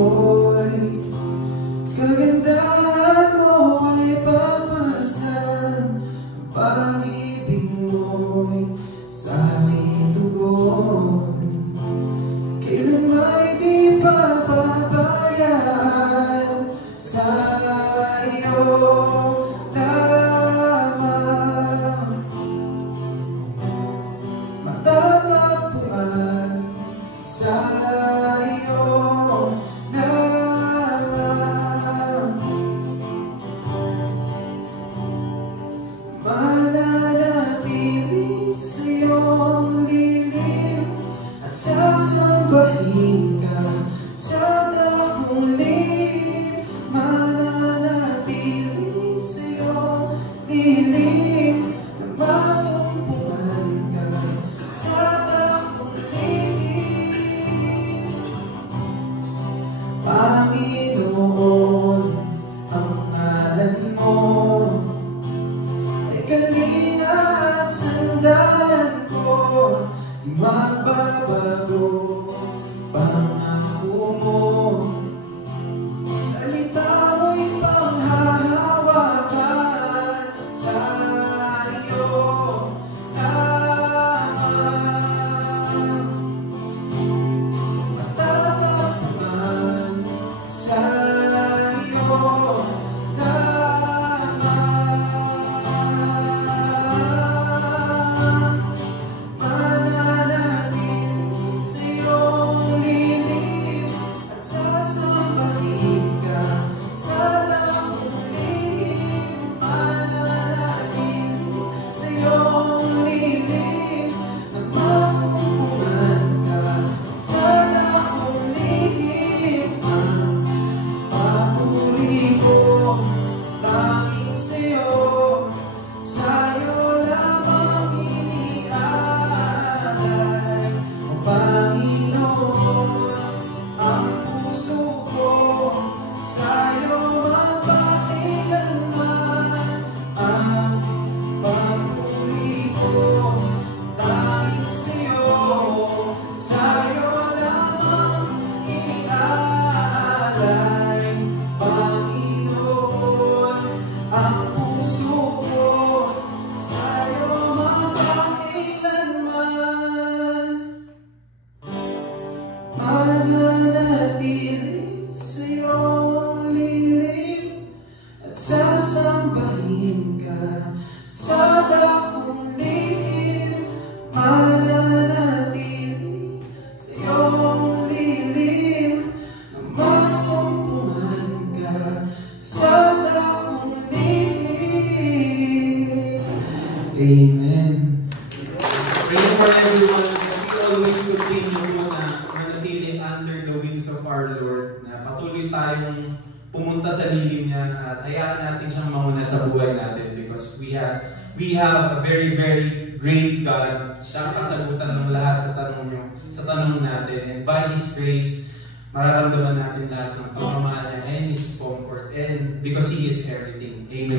ko'y kagandahan mo ay pagmasdan. Ang pag-ibig mo'y sa aking tugon, kailan may di papabayaan sa iyo lamang matatagpuan, sa iyo lamang mananatili sa iyong lilim at sasambahin ka sa dakong lilim. Mananatili sa iyong lilim na masumpungan ka sa dakong lilim. Panginoon, ang ngalan mo ay kalinga at sandalan ko, di magbabago pangako mo. Salita mo'y panghahawakan, sa iyo lamang matatagpuan, sa iyo lamang mananatili sa iyong lilim at sasambahin ka sa dakong lilim. Mananatili sa iyong lilim na masumpungan ka sa dakong lilim. Ang papuri ko tanging sa'yo lamang iniaalay. O Panginoon, ang puso ko sa'yo magpakailanman. Ang papuri ko tanging sa'yo lamang iniaalay. Panginoon, ang puso ko sa'yo magpakailanman. Mananatili sa iyong lilim at sasambahin ka sa dakong lilim. Mananatili sa iyong lilim na masumpungan ka sa dakong lilim. Amen. Pray for everyone that we always continue na manatili under the wings of our Lord, na patuloy tayong pumunta sa lilim niya at hayaan natin siyang mauna sa buhay natin, because we have a very, very great God. Siya ang kasagutan ng lahat sa tanong natin, and by His grace, mararamdaman natin lahat ng pagmamahal niya and His comfort, and because He is everything. Amen.